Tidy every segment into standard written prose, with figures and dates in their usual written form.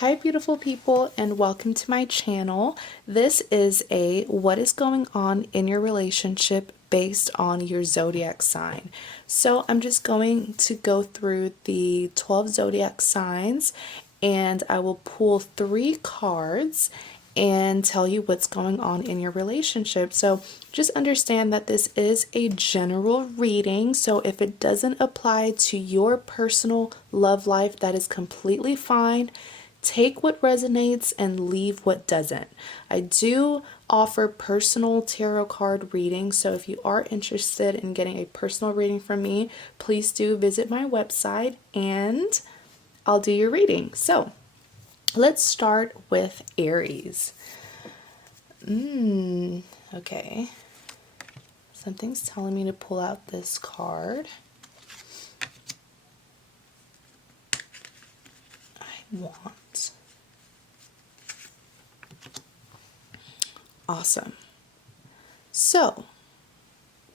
Hi beautiful people, and welcome to my channel. This is a what is going on in your relationship based on your zodiac sign. So I'm just going to go through the 12 zodiac signs, and I will pull 3 cards and tell you what's going on in your relationship. So just understand that this is a general reading. So if it doesn't apply to your personal love life, that is completely fine. Take what resonates and leave what doesn't. I do offer personal tarot card readings, so if you are interested in getting a personal reading from me, please do visit my website and I'll do your reading. So let's start with Aries. Okay. Something's telling me to pull out this card. I want. Awesome. So,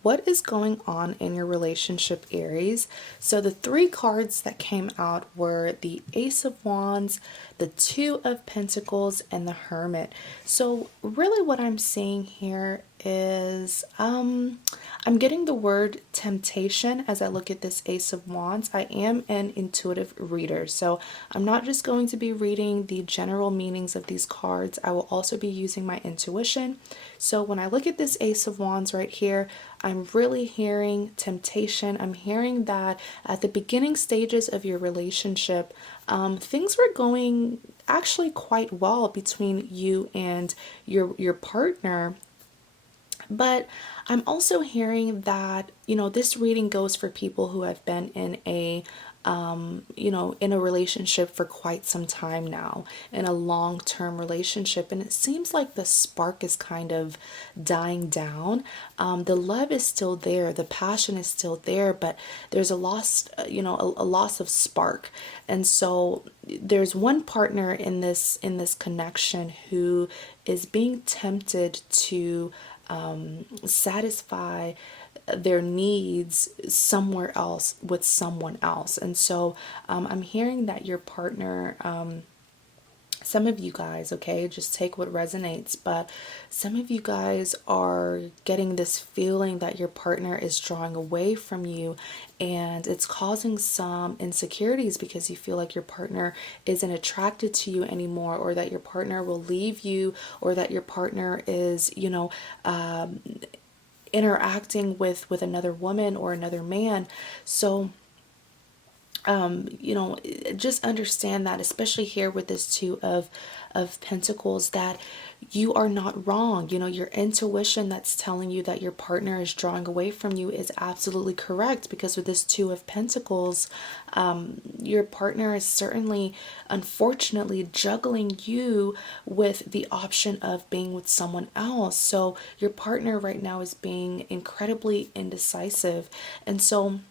what is going on in your relationship, Aries? So the 3 cards that came out were the Ace of Wands, the Two of Pentacles, and the Hermit. So really what I'm seeing here is I'm getting the word temptation as I look at this Ace of Wands. I am an intuitive reader, so I'm not just going to be reading the general meanings of these cards. I will also be using my intuition. So when I look at this Ace of Wands right here, I'm really hearing temptation. I'm hearing that at the beginning stages of your relationship, things were going actually quite well between you and your partner. But I'm also hearing that, this reading goes for people who have been in in a relationship for quite some time now, in a long-term relationship. And it seems like the spark is kind of dying down. The love is still there, the passion is still there, but there's a loss, a loss of spark. And so there's one partner in this connection who is being tempted to satisfy their needs somewhere else with someone else. And so I'm hearing that your partner, some of you guys, okay, just take what resonates, but some of you guys are getting this feeling that your partner is drawing away from you, and it's causing some insecurities because you feel like your partner isn't attracted to you anymore, or that your partner will leave you, or that your partner is, interacting with another woman or another man. So just understand that, especially here with this Two of Pentacles, that you are not wrong. Your intuition that's telling you that your partner is drawing away from you is absolutely correct, because with this Two of Pentacles, your partner is certainly, unfortunately, juggling you with the option of being with someone else. So your partner right now is being incredibly indecisive. And so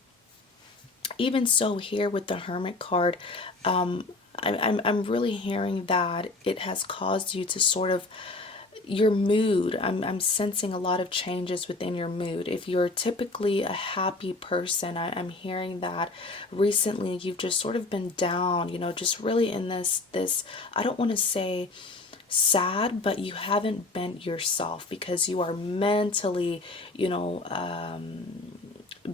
even so, here with the Hermit card, I'm really hearing that it has caused you to sort of, your mood, I'm sensing a lot of changes within your mood. If you're typically a happy person, I'm hearing that recently you've just sort of been down, just really in this, I don't want to say sad, but you haven't been yourself because you are mentally,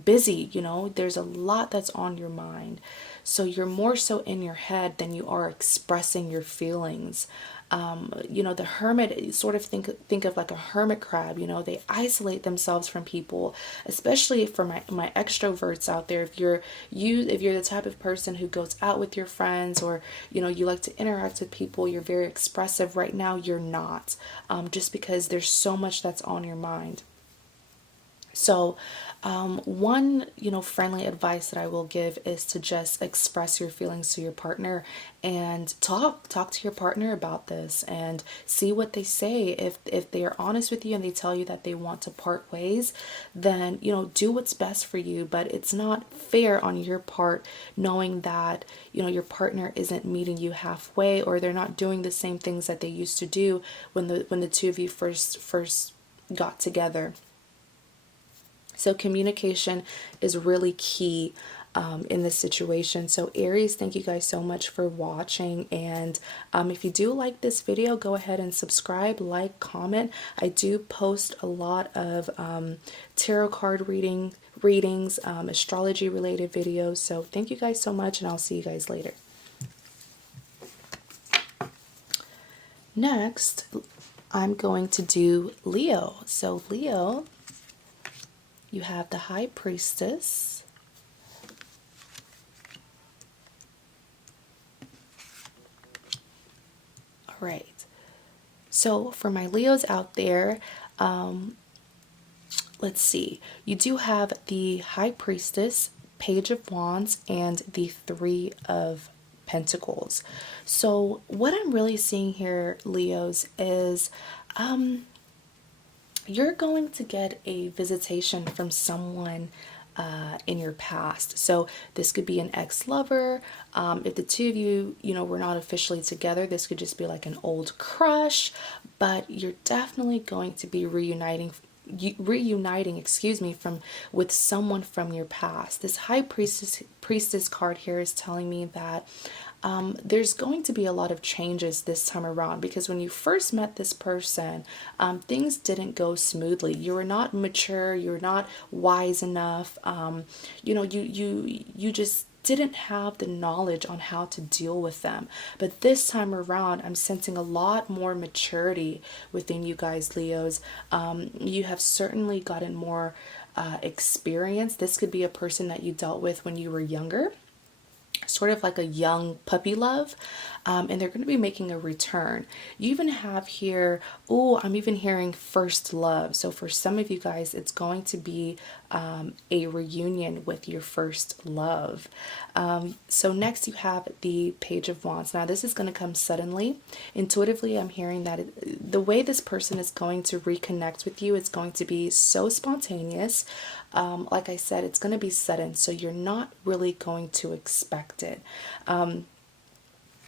busy. There's a lot that's on your mind, so you're more so in your head than you are expressing your feelings. The hermit, sort of think of like a hermit crab. They isolate themselves from people, especially for my extroverts out there. If you're the type of person who goes out with your friends, or you like to interact with people, you're very expressive. Right now you're not, just because there's so much that's on your mind. So one, friendly advice that I will give is to just express your feelings to your partner, and talk to your partner about this and see what they say. If they are honest with you and they tell you that they want to part ways, then, do what's best for you. But it's not fair on your part, knowing that, your partner isn't meeting you halfway, or they're not doing the same things that they used to do when the two of you first got together. So communication is really key. in this situation. So Aries, thank you guys so much for watching. And if you do like this video, go ahead and subscribe, like, comment. I do post a lot of tarot card readings, astrology related videos. So thank you guys so much, and I'll see you guys later. Next, I'm going to do Leo. So Leo, you have the High Priestess. All right. So for my Leos out there, let's see. You do have the High Priestess, Page of Wands, and the Three of Pentacles. So what I'm really seeing here, Leos, is you're going to get a visitation from someone in your past. So this could be an ex-lover. If the two of you, were not officially together, this could just be like an old crush, but you're definitely going to be reuniting, with someone from your past. This High Priestess card here is telling me that there's going to be a lot of changes this time around, because when you first met this person, things didn't go smoothly. You were not mature, you were not wise enough. You just didn't have the knowledge on how to deal with them. But this time around, I'm sensing a lot more maturity within you guys, Leos. You have certainly gotten more experience. This could be a person that you dealt with when you were younger, sort of like a young puppy love, and they're going to be making a return. You even have here, I'm even hearing first love. So for some of you guys, it's going to be a reunion with your first love. So next you have the Page of Wands. Now this is going to come suddenly. Intuitively, I'm hearing that the way this person is going to reconnect with you is going to be so spontaneous. Like I said, it's going to be sudden, so you're not really going to expect it.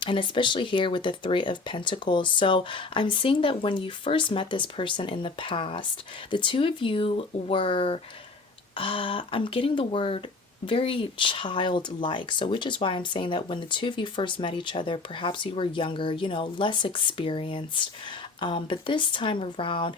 And especially here with the Three of Pentacles. So I'm seeing that when you first met this person in the past, the two of you were, I'm getting the word very childlike. So which is why I'm saying that when the two of you first met each other, perhaps you were younger, less experienced. But this time around,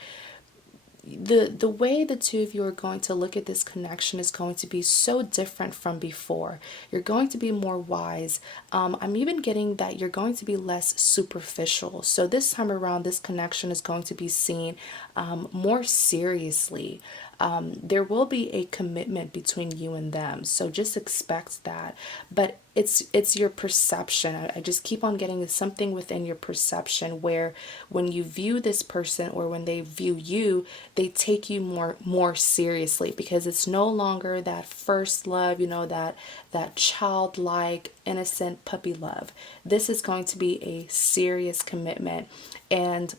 the way the two of you are going to look at this connection is going to be so different from before. You're going to be more wise. I'm even getting that you're going to be less superficial. So this time around, this connection is going to be seen more seriously. There will be a commitment between you and them, so just expect that. But it's your perception. I just keep on getting something within your perception where when you view this person, or when they view you, they take you more seriously, because it's no longer that first love, that childlike, innocent puppy love. This is going to be a serious commitment. And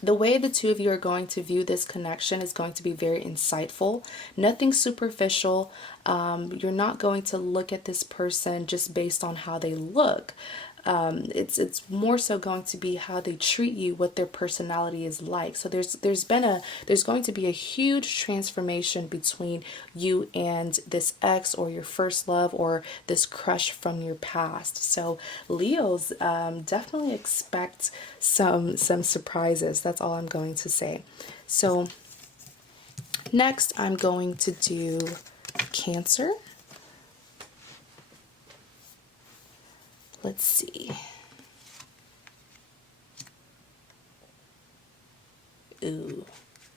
the way the two of you are going to view this connection is going to be very insightful, nothing superficial. You're not going to look at this person just based on how they look. It's more so going to be how they treat you, what their personality is like. So there's going to be a huge transformation between you and this ex, or your first love, or this crush from your past. So Leos, definitely expect some surprises. That's all I'm going to say. So next I'm going to do Cancer. Let's see. Ooh,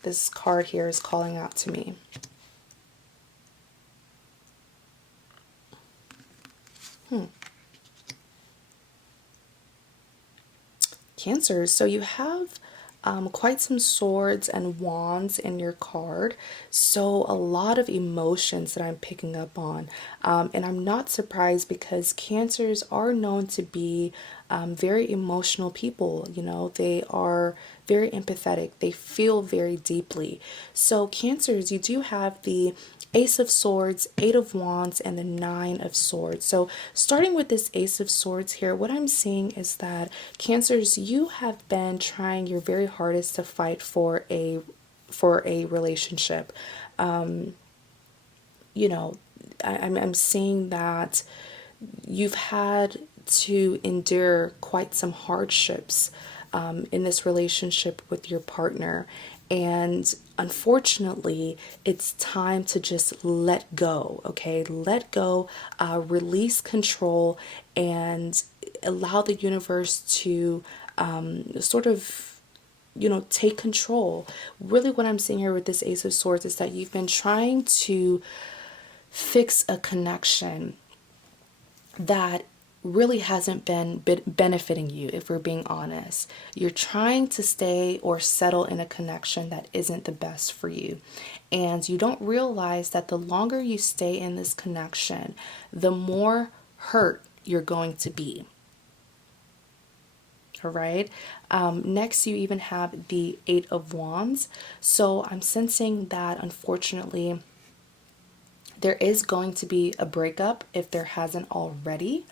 this card here is calling out to me. Cancer. So you have quite some swords and wands in your card, so a lot of emotions that I'm picking up on, and I'm not surprised, because Cancers are known to be very emotional people. They are very empathetic, they feel very deeply. So Cancers, you do have the Ace of Swords, Eight of Wands, and the Nine of Swords. So starting with this Ace of Swords here, what I'm seeing is that Cancers, you have been trying your very hardest to fight for a relationship. I'm seeing that you've had to endure quite some hardships in this relationship with your partner. And unfortunately, it's time to just let go, okay? Let go, release control, and allow the universe to sort of, take control. Really, what I'm seeing here with this Ace of Swords is that you've been trying to fix a connection that really hasn't been benefiting you, if we're being honest. You're trying to stay or settle in a connection that isn't the best for you. And you don't realize that the longer you stay in this connection, the more hurt you're going to be. All right. Next, you even have the Eight of Wands. So I'm sensing that, unfortunately, there is going to be a breakup if there hasn't already.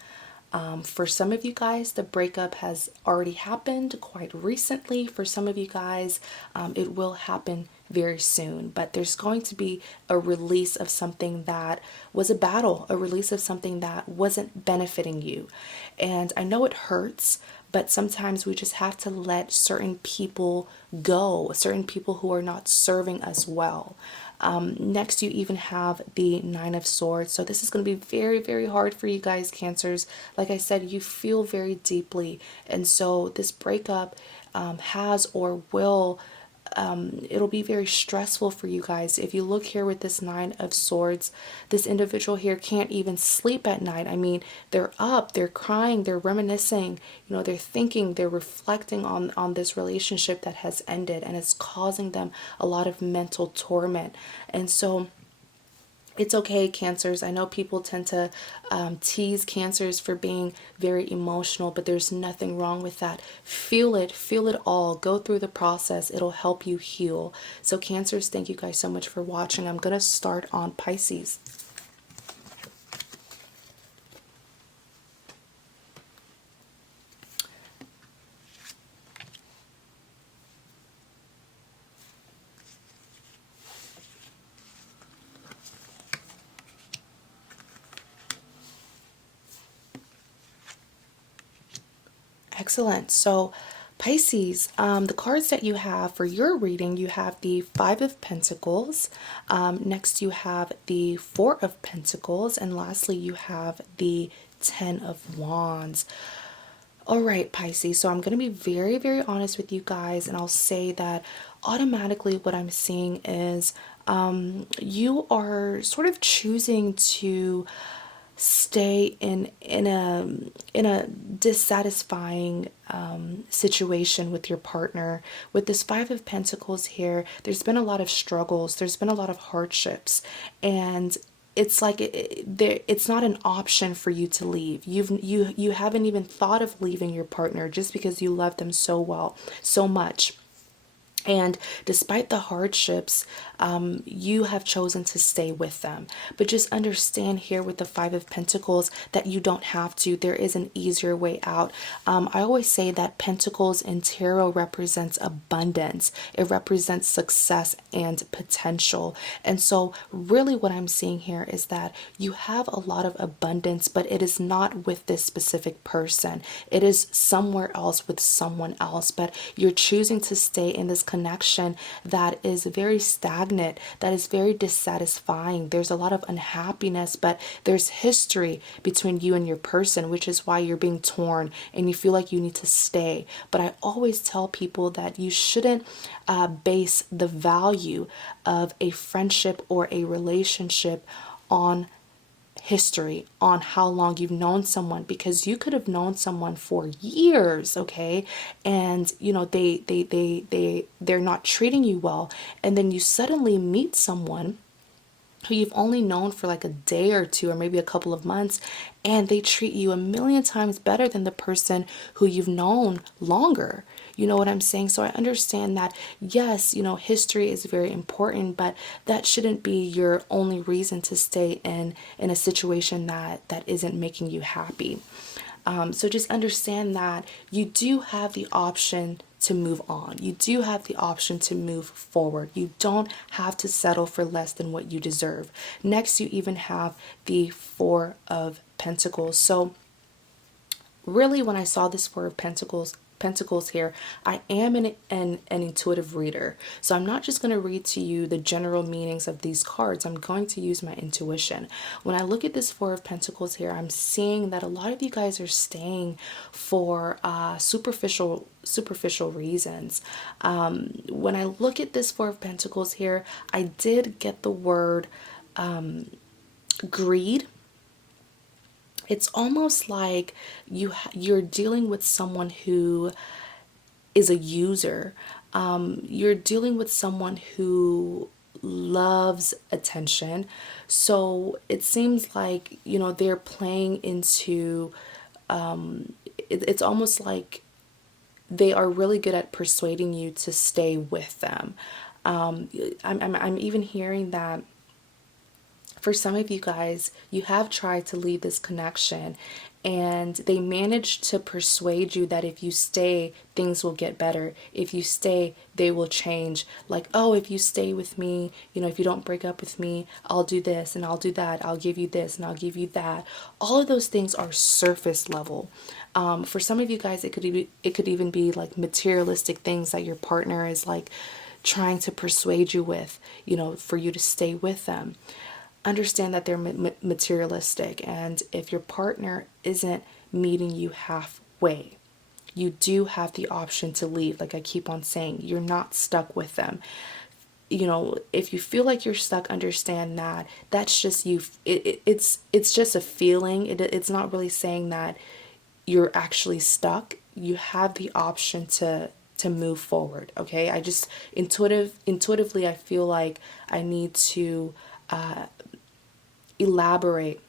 For some of you guys, the breakup has already happened quite recently. For some of you guys, it will happen very soon. But there's going to be a release of something that was a battle, a release of something that wasn't benefiting you. And I know it hurts, but sometimes we just have to let certain people go, certain people who are not serving us well. Next, you even have the Nine of Swords. So this is going to be very, very hard for you guys, Cancers. Like I said, you feel very deeply. And so this breakup has or will, it'll be very stressful for you guys. If you look here with this Nine of Swords, this individual here can't even sleep at night. I mean, they're up, they're crying, they're reminiscing, they're thinking, they're reflecting on this relationship that has ended, and it's causing them a lot of mental torment. And so it's okay, Cancers. I know people tend to tease Cancers for being very emotional, but there's nothing wrong with that. Feel it all. Go through the process. It'll help you heal. So Cancers, thank you guys so much for watching. I'm going to start on Pisces. Excellent. So Pisces, the cards that you have for your reading, you have the Five of Pentacles. Next, you have the Four of Pentacles. And lastly, you have the Ten of Wands. All right, Pisces. So I'm going to be very, very honest with you guys. And I'll say that automatically what I'm seeing is you are sort of choosing to stay in a dissatisfying situation with your partner. With this Five of Pentacles here, there's been a lot of struggles, there's been a lot of hardships, and it's like it's not an option for you to leave. You haven't even thought of leaving your partner just because you love them so well, so much. And despite the hardships, you have chosen to stay with them. But just understand here with the Five of Pentacles that you don't have to. There is an easier way out. I always say that Pentacles in tarot represents abundance. It represents success and potential. And so really what I'm seeing here is that you have a lot of abundance, but it is not with this specific person. It is somewhere else with someone else. But you're choosing to stay in this connection that is very stagnant, that is very dissatisfying. There's a lot of unhappiness, but there's history between you and your person, which is why you're being torn and you feel like you need to stay. But I always tell people that you shouldn't base the value of a friendship or a relationship on history, on how long you've known someone, because you could have known someone for years, okay, and they're not treating you well, and then you suddenly meet someone who you've only known for like a day or two or maybe a couple of months, and they treat you a million times better than the person who you've known longer. You know what I'm saying? So I understand that, yes, history is very important, but that shouldn't be your only reason to stay in a situation that isn't making you happy. So just understand that you do have the option to move on. You do have the option to move forward. You don't have to settle for less than what you deserve. Next, you even have the Four of Pentacles. So really, when I saw this Four of Pentacles here, I am an intuitive reader. So I'm not just going to read to you the general meanings of these cards. I'm going to use my intuition. When I look at this Four of Pentacles here, I'm seeing that a lot of you guys are staying for superficial reasons. When I look at this Four of Pentacles here, I did get the word greed. It's almost like you're dealing with someone who is a user. You're dealing with someone who loves attention. So it seems like, they're playing into, it's almost like they are really good at persuading you to stay with them. I'm even hearing that for some of you guys, you have tried to leave this connection and they managed to persuade you that if you stay, things will get better. If you stay, they will change. Like, oh, if you stay with me, if you don't break up with me, I'll do this and I'll do that. I'll give you this and I'll give you that. All of those things are surface level. For some of you guys, it could even be like materialistic things that your partner is like trying to persuade you with, for you to stay with them. Understand that they're materialistic, and if your partner isn't meeting you halfway, you do have the option to leave. Like I keep on saying, you're not stuck with them. If you feel like you're stuck, understand that that's just you. It's just a feeling. It's not really saying that you're actually stuck. You have the option to move forward. Okay, I just intuitively I feel like I need to elaborate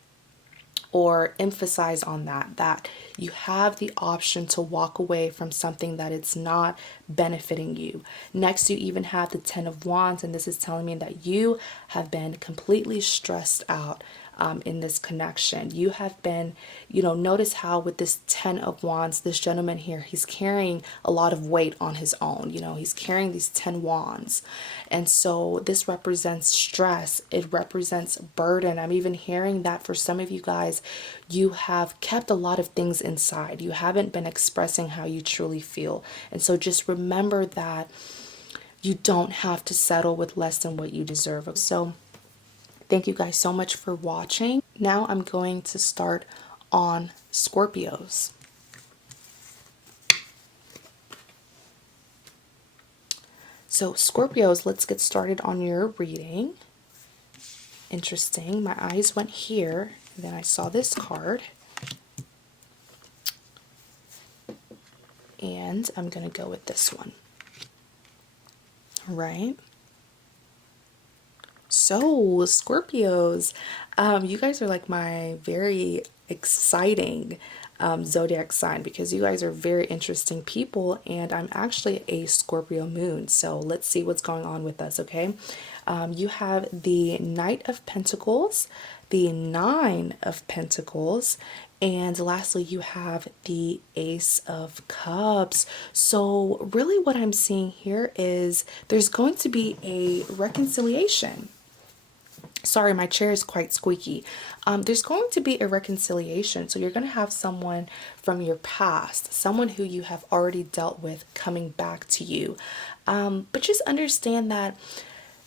or emphasize on that you have the option to walk away from something that it's not benefiting you. Next, you even have the Ten of Wands, and this is telling me that you have been completely stressed out in this connection. You have been, notice how with this Ten of Wands, this gentleman here, he's carrying a lot of weight on his own. He's carrying these 10 wands. And so this represents stress. It represents burden. I'm even hearing that for some of you guys, you have kept a lot of things inside. You haven't been expressing how you truly feel. And so just remember that you don't have to settle with less than what you deserve. So thank you guys so much for watching. Now I'm going to start on Scorpios. So Scorpios, let's get started on your reading. Interesting. My eyes went here, and then I saw this card. And I'm going to go with this one. All right. So, Scorpios, you guys are like my very exciting zodiac sign because you guys are very interesting people, and I'm actually a Scorpio moon. So let's see what's going on with us, okay? You have the Knight of Pentacles, the Nine of Pentacles, and lastly, you have the Ace of Cups. So really what I'm seeing here is there's going to be a reconciliation. Sorry, my chair is quite squeaky. There's going to be a reconciliation. So you're going to have someone from your past, someone who you have already dealt with coming back to you. But just understand that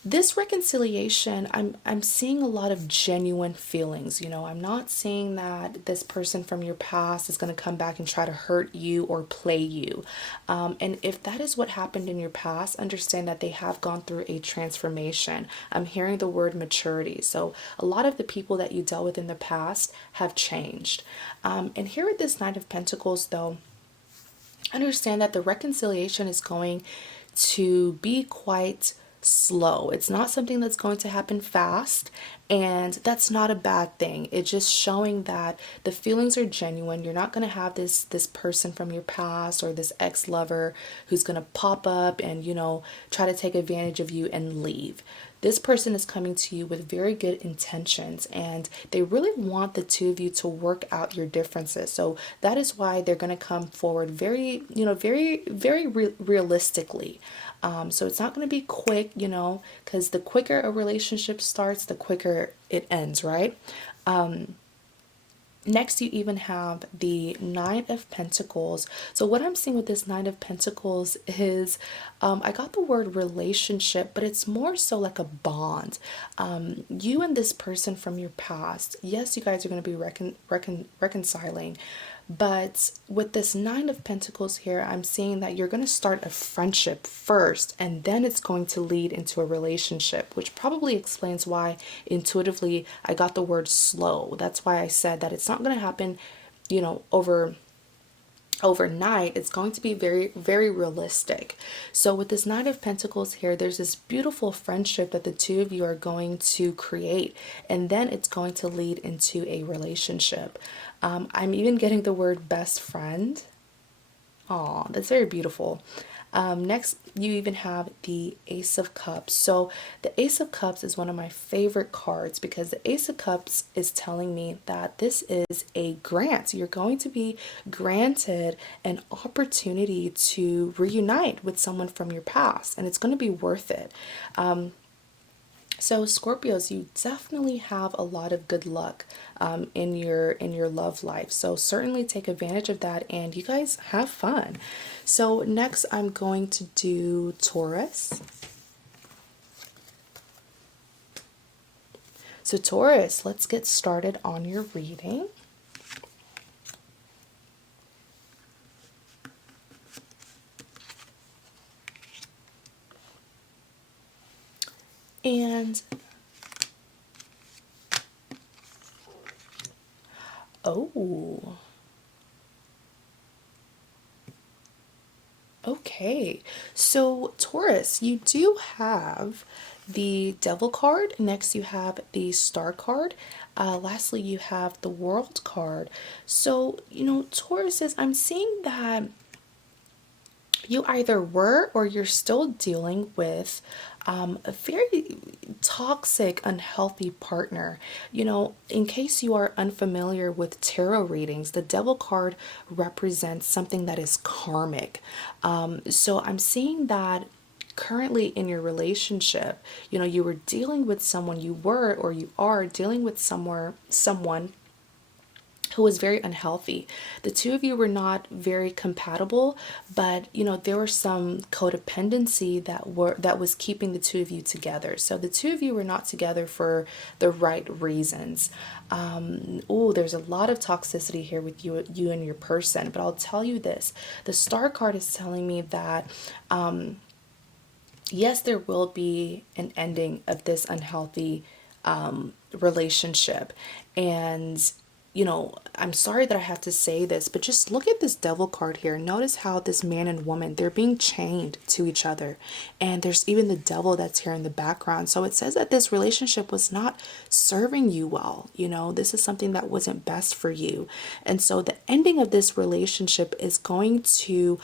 this reconciliation, I'm seeing a lot of genuine feelings. I'm not seeing that this person from your past is going to come back and try to hurt you or play you. And if that is what happened in your past, understand that they have gone through a transformation. I'm hearing the word maturity. So a lot of the people that you dealt with in the past have changed. And here with this Knight of Pentacles, though, understand that the reconciliation is going to be quite slow. It's not something that's going to happen fast, and that's not a bad thing. It's just showing that the feelings are genuine. You're not going to have this person from your past or this ex-lover who's going to pop up and try to take advantage of you and leave. this person is coming to you with very good intentions, and they really want the two of you to work out your differences. So that is why they're going to come forward very, very realistically. So it's not going to be quick, because the quicker a relationship starts, the quicker it ends, right? Next, you even have the Nine of Pentacles. So what I'm seeing with this Nine of Pentacles is, I got the word relationship, but it's more so like a bond. You and this person from your past, yes, you guys are going to be reconciling. But with this Nine of Pentacles here, I'm seeing that you're going to start a friendship first, and then it's going to lead into a relationship, which probably explains why intuitively I got the word slow. That's why I said that it's not going to happen, overnight. It's going to be very, very realistic. So with this Nine of Pentacles here, there's this beautiful friendship that the two of you are going to create, and then it's going to lead into a relationship. I'm even getting the word best friend. Oh, that's very beautiful. Next, you even have the Ace of Cups. So the Ace of Cups is one of my favorite cards, because the Ace of Cups is telling me that this is a grant. You're going to be granted an opportunity to reunite with someone from your past, and it's going to be worth it. So Scorpios, you definitely have a lot of good luck in your love life. So certainly take advantage of that, and you guys have fun. So next, I'm going to do Taurus. So Taurus, let's get started on your reading. And oh, okay. So Taurus, you do have the Devil card. Next, you have the Star card. Lastly, you have the World card. So, Tauruses, I'm seeing that you either were or you're still dealing with a very toxic, unhealthy partner. In case you are unfamiliar with tarot readings, the Devil card represents something that is karmic. So I'm seeing that currently in your relationship, you were dealing with someone, you were or you are dealing with someone who was very unhealthy. The two of you were not very compatible, but there was some codependency that was keeping the two of you together. So the two of you were not together for the right reasons. There's a lot of toxicity here with you and your person. But I'll tell you this: the Star card is telling me that yes, there will be an ending of this unhealthy relationship. And I'm sorry that I have to say this, but just look at this Devil card here. Notice how this man and woman, they're being chained to each other. And there's even the devil that's here in the background. So it says that this relationship was not serving you well. This is something that wasn't best for you. And so the ending of this relationship is going to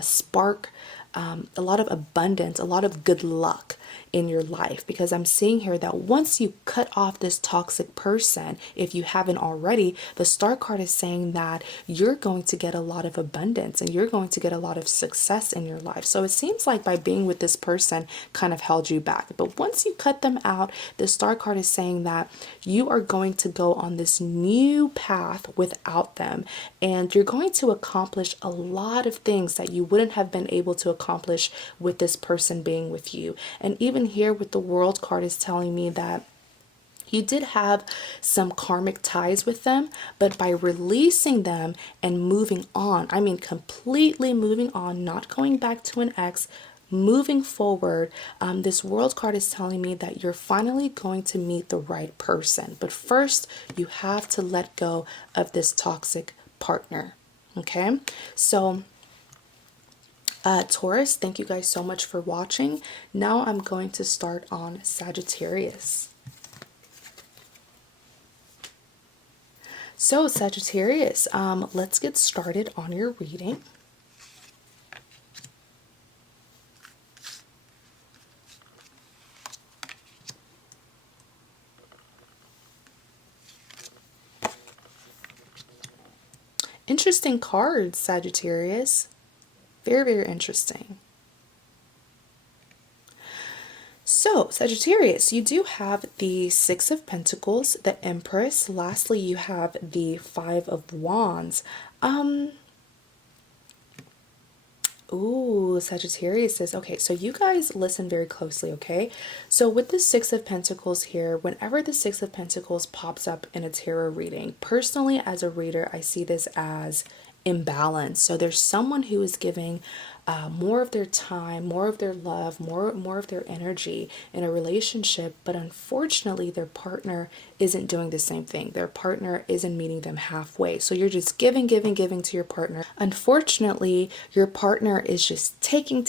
spark a lot of abundance, a lot of good luck in your life, because I'm seeing here that once you cut off this toxic person, if you haven't already, the Star card is saying that you're going to get a lot of abundance and you're going to get a lot of success in your life. So it seems like by being with this person kind of held you back, but once you cut them out, the Star card is saying that you are going to go on this new path without them, and you're going to accomplish a lot of things that you wouldn't have been able to accomplish with this person being with you. And even here with the World card is telling me that you did have some karmic ties with them, but by releasing them and moving on, I mean completely moving on, not going back to an ex, moving forward, this World card is telling me that you're finally going to meet the right person. But first, you have to let go of this toxic partner. Okay, so Taurus, thank you guys so much for watching. Now I'm going to start on Sagittarius. So Sagittarius, let's get started on your reading. interesting cards, Sagittarius. Very, very interesting. So, Sagittarius, you do have the Six of Pentacles, the Empress. Lastly, you have the Five of Wands. Ooh, Sagittarius says, okay, so you guys listen very closely, okay? So with the Six of Pentacles here, whenever the Six of Pentacles pops up in a tarot reading, personally as a reader, I see this as imbalance. So there's someone who is giving more of their time, more of their love, more of their energy in a relationship, but unfortunately their partner isn't doing the same thing. Their partner isn't meeting them halfway. So you're just giving to your partner. Unfortunately, your partner is just taking.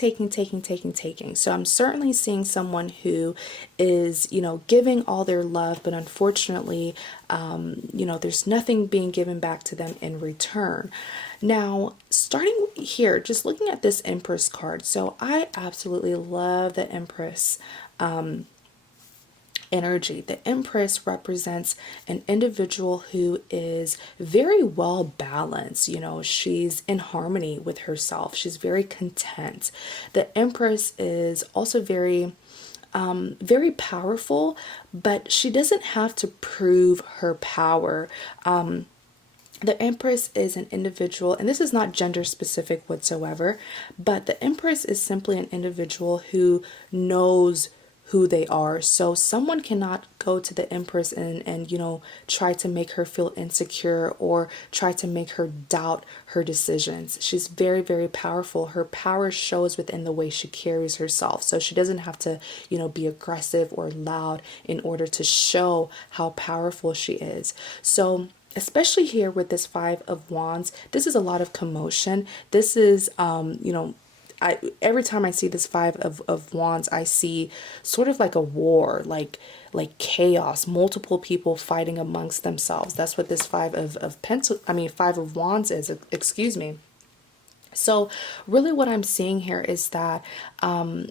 So I'm certainly seeing someone who is, giving all their love, but unfortunately, there's nothing being given back to them in return. Now, starting here, just looking at this Empress card. So I absolutely love the Empress energy. The Empress represents an individual who is very well balanced. She's in harmony with herself. She's very content. The Empress is also very powerful, but she doesn't have to prove her power. The Empress is an individual, and this is not gender specific whatsoever, but the Empress is simply an individual who knows who they are. So someone cannot go to the Empress and try to make her feel insecure or try to make her doubt her decisions. She's very, very powerful. Her power shows within the way she carries herself. So she doesn't have to, be aggressive or loud in order to show how powerful she is. So especially here with this Five of Wands, this is a lot of commotion. This is, every time I see this Five of Wands, I see sort of like a war, like chaos, multiple people fighting amongst themselves. That's what this Five of Wands is, excuse me. So really what I'm seeing here is that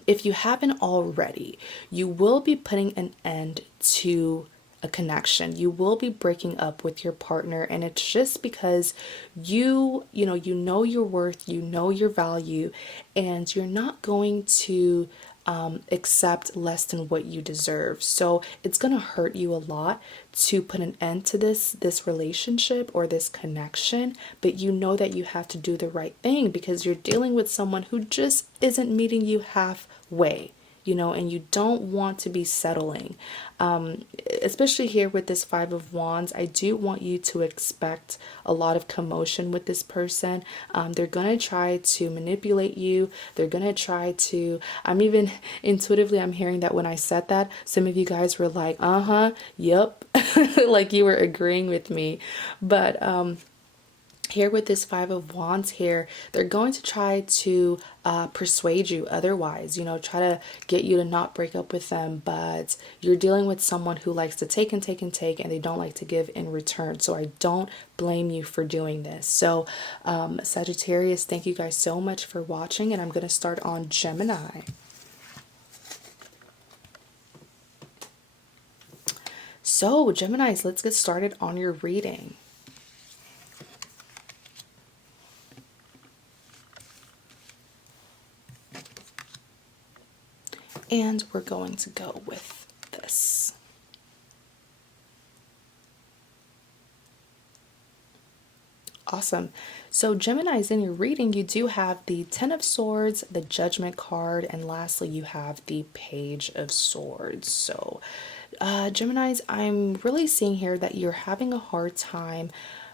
if you haven't already, you will be putting an end to a connection. You will be breaking up with your partner, and it's just because you know your worth, you know your value, and you're not going to accept less than what you deserve. So it's going to hurt you a lot to put an end to this relationship or this connection, but you know that you have to do the right thing because you're dealing with someone who just isn't meeting you halfway. And you don't want to be settling. Especially here with this Five of Wands, I do want you to expect a lot of commotion with this person. They're going to try to manipulate you. They're going to try to, I'm even intuitively, I'm hearing that when I said that, some of you guys were like, yep, like you were agreeing with me. But, here with this Five of Wands here, they're going to try to persuade you otherwise, try to get you to not break up with them, but you're dealing with someone who likes to take and they don't like to give in return. So I don't blame you for doing this. So Sagittarius, thank you guys so much for watching, and I'm going to start on Gemini. So Geminis, let's get started on your reading. And we're going to go with this. Awesome. So Geminis, in your reading, you do have the Ten of Swords, the Judgment card, and lastly, you have the Page of Swords. So Geminis, I'm really seeing here that you're having a hard time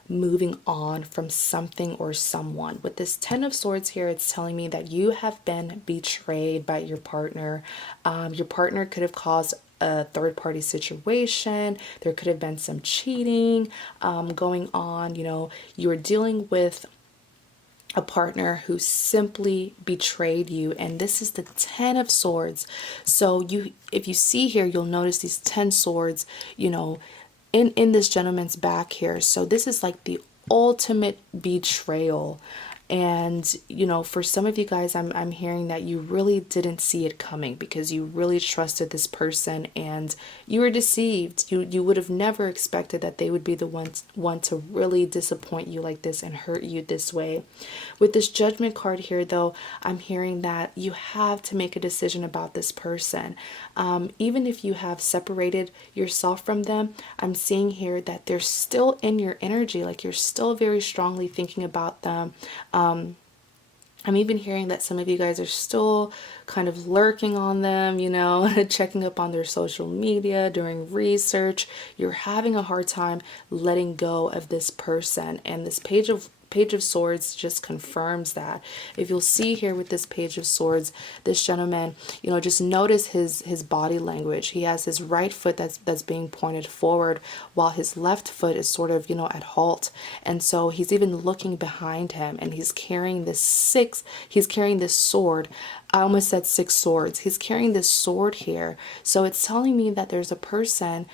moving on from something or someone. With this Ten of Swords here, it's telling me that you have been betrayed by your partner. Your partner could have caused a third-party situation. There could have been some cheating going on. You were dealing with a partner who simply betrayed you, and this is the Ten of Swords. So if you see here, you'll notice these 10 swords, in this gentleman's back here. So this is like the ultimate betrayal. And, you know, for some of you guys, I'm hearing that you really didn't see it coming because you really trusted this person and you were deceived. You would have never expected that they would be the one to really disappoint you like this and hurt you this way. With this Judgment card here, though, I'm hearing that you have to make a decision about this person. Even if you have separated yourself from them, I'm seeing here that they're still in your energy, like you're still very strongly thinking about them. I'm even hearing that some of you guys are still kind of lurking on them, you know, checking up on their social media, doing research. You're having a hard time letting go of this person. And this Page of Swords just confirms that. If you'll see here with this Page of Swords, this gentleman, you know, just notice his body language. He has his right foot that's being pointed forward while his left foot is sort of, you know, at halt. And so he's even looking behind him and he's carrying this sword. I almost said 6 swords. He's carrying this sword here. So it's telling me that there's a person,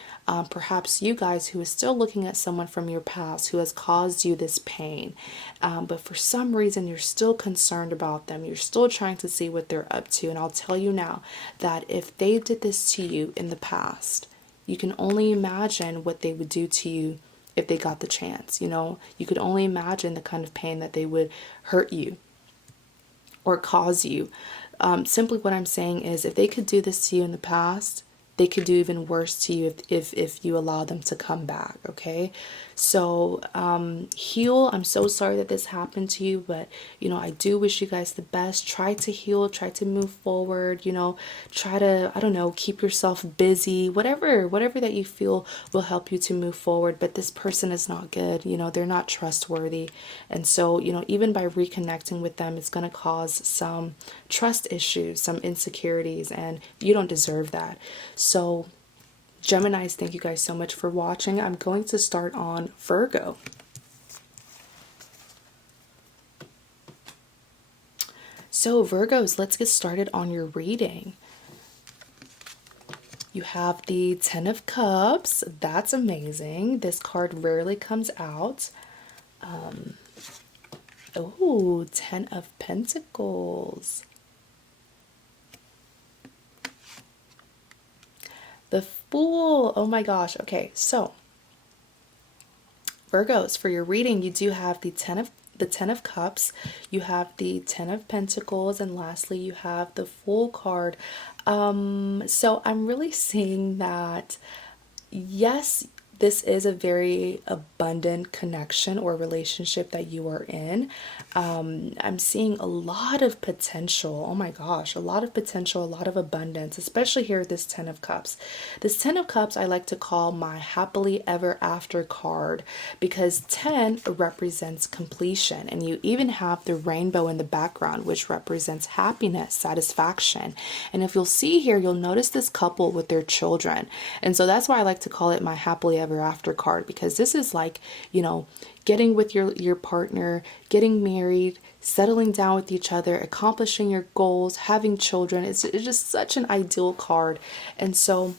perhaps you guys, who is still looking at someone from your past who has caused you this pain. But for some reason, you're still concerned about them. You're still trying to see what they're up to. And I'll tell you now that if they did this to you in the past, you can only imagine what they would do to you if they got the chance. You know, you could only imagine the kind of pain that they would hurt you or cause you. Simply what I'm saying is if they could do this to you in the past, they could do even worse to you if you allow them to come back. Okay, so heal. I'm so sorry that this happened to you, but you know, I do wish you guys the best. Try to heal, try to move forward, you know, try to, I don't know, keep yourself busy, whatever that you feel will help you to move forward. But this person is not good, you know, they're not trustworthy. And so, you know, even by reconnecting with them, it's going to cause some trust issues, some insecurities, and you don't deserve that. So Geminis, thank you guys so much for watching. I'm going to start on Virgo. So Virgos, let's get started on your reading. You have the 10 of Cups. That's amazing. This card rarely comes out. Oh, 10 of Pentacles. The Fool. Oh my gosh. Okay, so Virgos, for your reading, you do have the 10 of Cups, you have the 10 of Pentacles, and lastly you have the Fool card. So I'm really seeing that, yes, this is a very abundant connection or relationship that you are in. I'm seeing a lot of potential. Oh my gosh, a lot of potential, a lot of abundance, especially here with this 10 of Cups. This 10 of Cups I like to call my happily ever after card because 10 represents completion, and you even have the rainbow in the background, which represents happiness, satisfaction. And if you'll see here, you'll notice this couple with their children. And so that's why I like to call it my happily ever after card, because this is like, you know, getting with your partner, getting married, settling down with each other, accomplishing your goals, having children. It's just such an ideal card. And so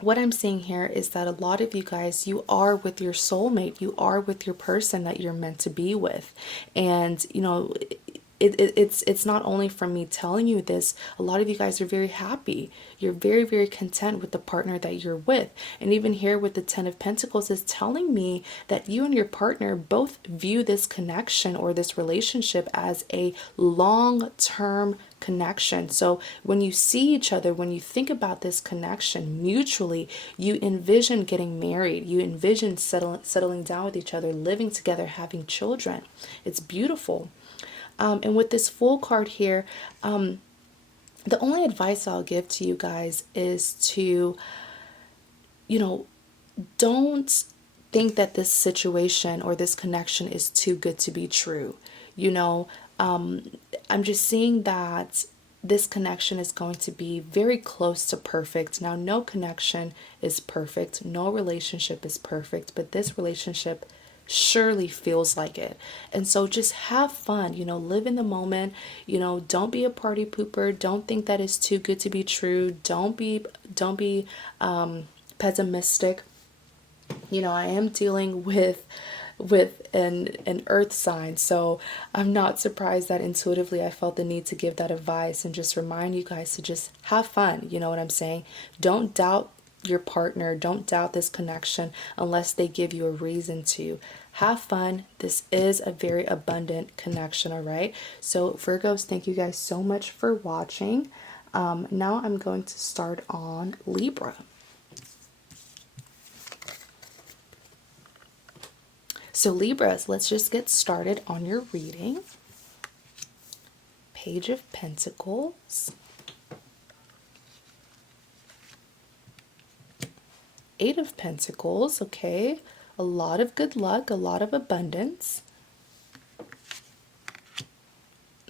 what I'm seeing here is that a lot of you guys, you are with your soulmate, you are with your person that you're meant to be with. And you know, it's not only from me telling you this, a lot of you guys are very happy. You're very, very content with the partner that you're with. And even here with the 10 of Pentacles is telling me that you and your partner both view this connection or this relationship as a long-term connection. So when you see each other, when you think about this connection mutually, you envision getting married, you envision settling down with each other, living together, having children. It's beautiful. And with this Fool card here, the only advice I'll give to you guys is to, you know, don't think that this situation or this connection is too good to be true. You know, I'm just seeing that this connection is going to be very close to perfect. Now, no connection is perfect. No relationship is perfect, but this relationship surely feels like it. And so just have fun, you know, live in the moment, you know, don't be a party pooper. Don't think that it's too good to be true. Don't be pessimistic. You know, I am dealing with with an earth sign. So I'm not surprised that intuitively I felt the need to give that advice and just remind you guys to just have fun. You know what I'm saying? Don't doubt your partner. Don't doubt this connection unless they give you a reason to. Have fun. This is a very abundant connection, all right? So Virgos, thank you guys so much for watching. Now I'm going to start on Libra. So Libras, let's just get started on your reading. Page of Pentacles. Eight of Pentacles, okay. A lot of good luck, a lot of abundance.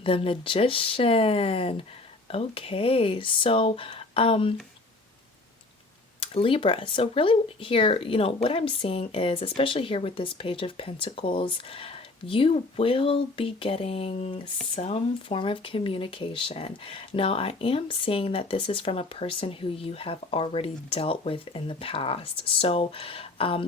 The Magician. Okay, so Libra. So really here, you know, what I'm seeing is, especially here with this Page of Pentacles, you will be getting some form of communication. Now, I am seeing that this is from a person who you have already dealt with in the past. So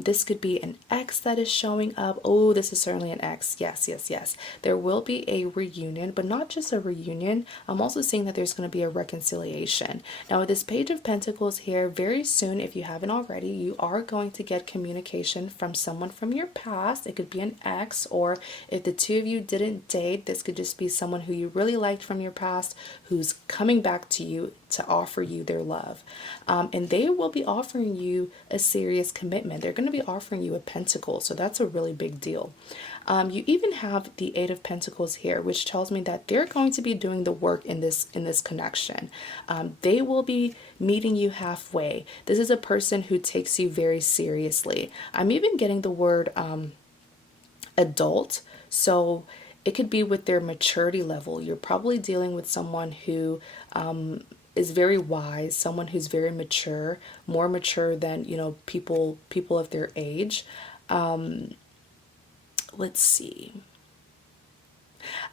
this could be an ex that is showing up. Oh, this is certainly an ex. Yes, yes, yes. There will be a reunion, but not just a reunion. I'm also seeing that there's going to be a reconciliation. Now, with this Page of Pentacles here, very soon, if you haven't already, you are going to get communication from someone from your past. It could be an ex, or if the two of you didn't date, this could just be someone who you really liked from your past who's coming back to you to offer you their love. And they will be offering you a serious commitment. They're going to be offering you a pentacle. So that's a really big deal. You even have the Eight of Pentacles here, which tells me that they're going to be doing the work in this connection. They will be meeting you halfway. This is a person who takes you very seriously. I'm even getting the word adult. So it could be with their maturity level. You're probably dealing with someone who is very wise, someone who's very mature, more mature than, you know, people of their age. Let's see.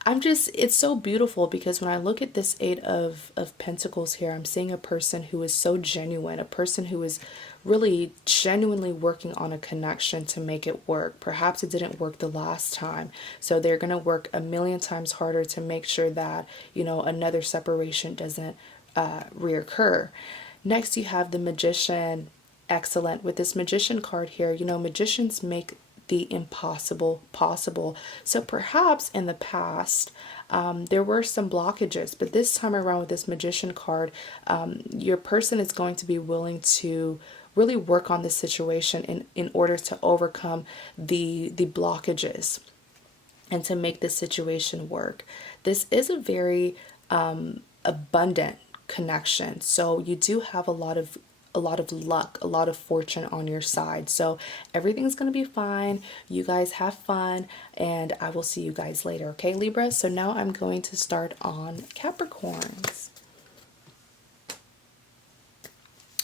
It's so beautiful because when I look at this Eight of Pentacles here, I'm seeing a person who is so genuine, a person who is really genuinely working on a connection to make it work. Perhaps it didn't work the last time, so they're going to work a million times harder to make sure that, you know, another separation doesn't reoccur. Next, you have the Magician. Excellent. With this Magician card here, you know, magicians make the impossible possible. So perhaps in the past there were some blockages, but this time around with this Magician card, your person is going to be willing to really work on this situation in order to overcome the blockages and to make this situation work. This is a very abundant connection. So you do have a lot of luck, a lot of fortune on your side. So everything's going to be fine. You guys have fun, and I will see you guys later. Okay, Libra? So now I'm going to start on Capricorns.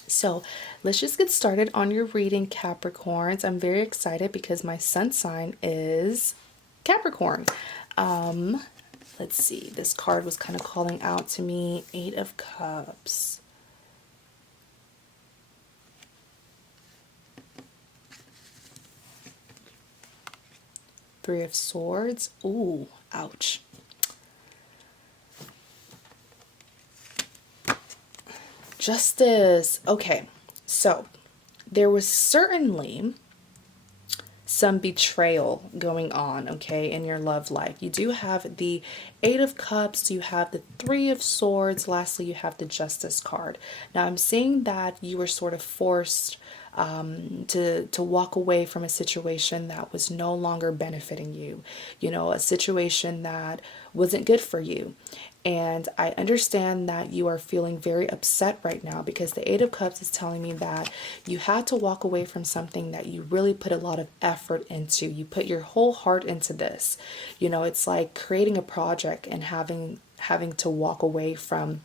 So let's just get started on your reading, Capricorns. I'm very excited because my sun sign is Capricorn. Let's see. This card was kind of calling out to me. Eight of Cups. Three of Swords. Ooh, ouch. Justice. Okay, so there was certainly some betrayal going on, okay, in your love life. You do have the Eight of Cups, you have the Three of Swords, lastly you have the Justice card. Now I'm seeing that you were sort of forced to walk away from a situation that was no longer benefiting you, you know, a situation that wasn't good for you. And I understand that you are feeling very upset right now because the Eight of Cups is telling me that you had to walk away from something that you really put a lot of effort into. You put your whole heart into this. You know, it's like creating a project and having to walk away from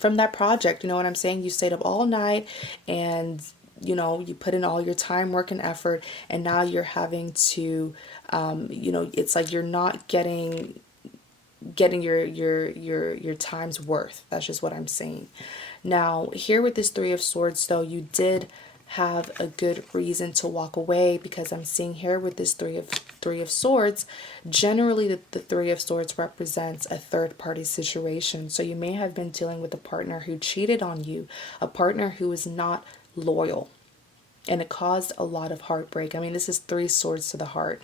that project. You know what I'm saying? You stayed up all night and you know, you put in all your time, work, and effort, and now you're having to, you know, it's like you're not getting your time's worth. That's just what I'm saying. Now, here with this Three of Swords, though, you did have a good reason to walk away, because I'm seeing here with this three of swords, generally the three of swords represents a third party situation. So you may have been dealing with a partner who cheated on you, a partner who is not loyal, and it caused a lot of heartbreak. I mean, this is three swords to the heart.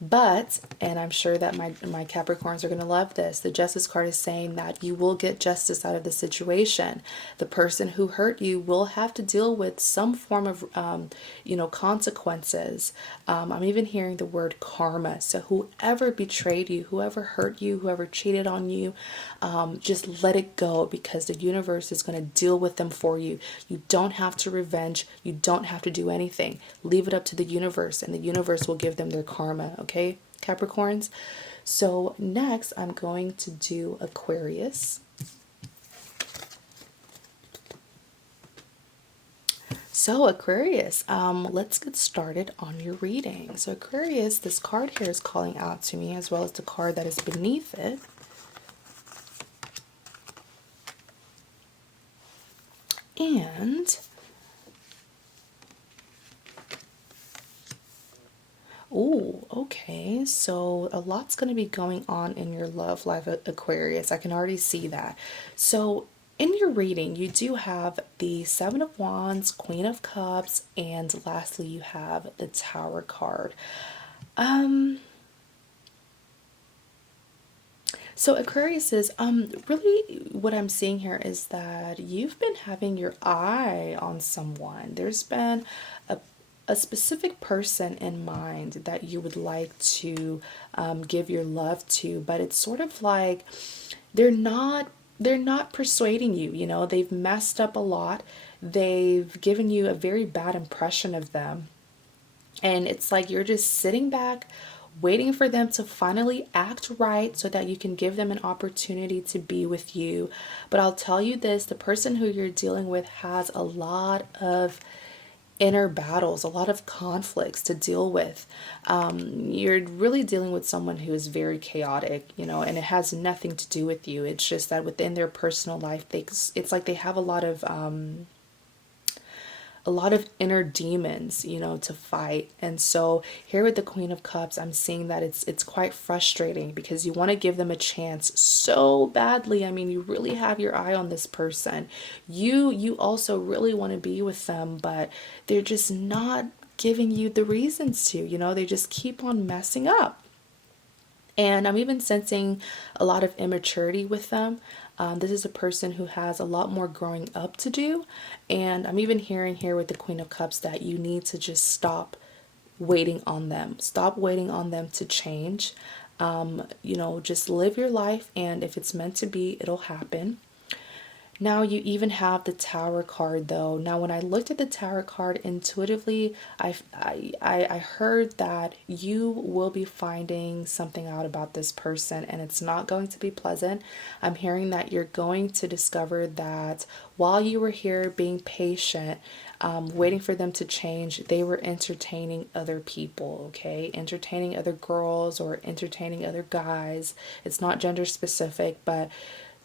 But, and I'm sure that my Capricorns are going to love this, the Justice card is saying that you will get justice out of the situation. The person who hurt you will have to deal with some form of, consequences. I'm even hearing the word karma. So whoever betrayed you, whoever hurt you, whoever cheated on you, just let it go, because the universe is going to deal with them for you. You don't have to revenge. You don't have to do anything. Leave it up to the universe, and the universe will give them their karma. Okay, Capricorns? So next I'm going to do Aquarius. So Aquarius, let's get started on your reading. So Aquarius, this card here is calling out to me, as well as the card that is beneath it. And oh, okay. So a lot's going to be going on in your love life, Aquarius. I can already see that. So in your reading, you do have the Seven of Wands, Queen of Cups, and lastly, you have the Tower card. So Aquarius is, really what I'm seeing here is that you've been having your eye on someone. There's been a specific person in mind that you would like to give your love to, but it's sort of like they're not persuading you. You know, they've messed up a lot. They've given you a very bad impression of them, and it's like you're just sitting back waiting for them to finally act right so that you can give them an opportunity to be with you. But I'll tell you this, the person who you're dealing with has a lot of inner battles, a lot of conflicts to deal with. You're really dealing with someone who is very chaotic, you know, and it has nothing to do with you. It's just that within their personal life, it's like they have a lot of inner demons, you know, to fight. And so here with the Queen of Cups, I'm seeing that it's quite frustrating, because you want to give them a chance so badly. I mean, you really have your eye on this person. You also really want to be with them, but they're just not giving you the reasons to, you know, they just keep on messing up. And I'm even sensing a lot of immaturity with them. This is a person who has a lot more growing up to do. And I'm even hearing here with the Queen of Cups that you need to just stop waiting on them. Stop waiting on them to change. Just live your life. And if it's meant to be, it'll happen. Now you even have the Tower card though. Now when I looked at the Tower card intuitively, I heard that you will be finding something out about this person, and it's not going to be pleasant. I'm hearing that you're going to discover that while you were here being patient, waiting for them to change, they were entertaining other people, okay? Entertaining other girls or entertaining other guys. It's not gender specific, but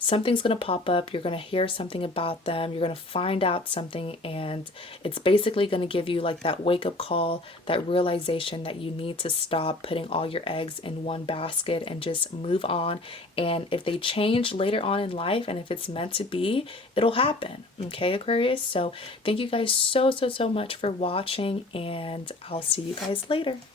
something's going to pop up. You're going to hear something about them. You're going to find out something, and it's basically going to give you like that wake up call, that realization that you need to stop putting all your eggs in one basket and just move on. And if they change later on in life, and if it's meant to be, it'll happen. Okay, Aquarius? So thank you guys so much for watching, and I'll see you guys later.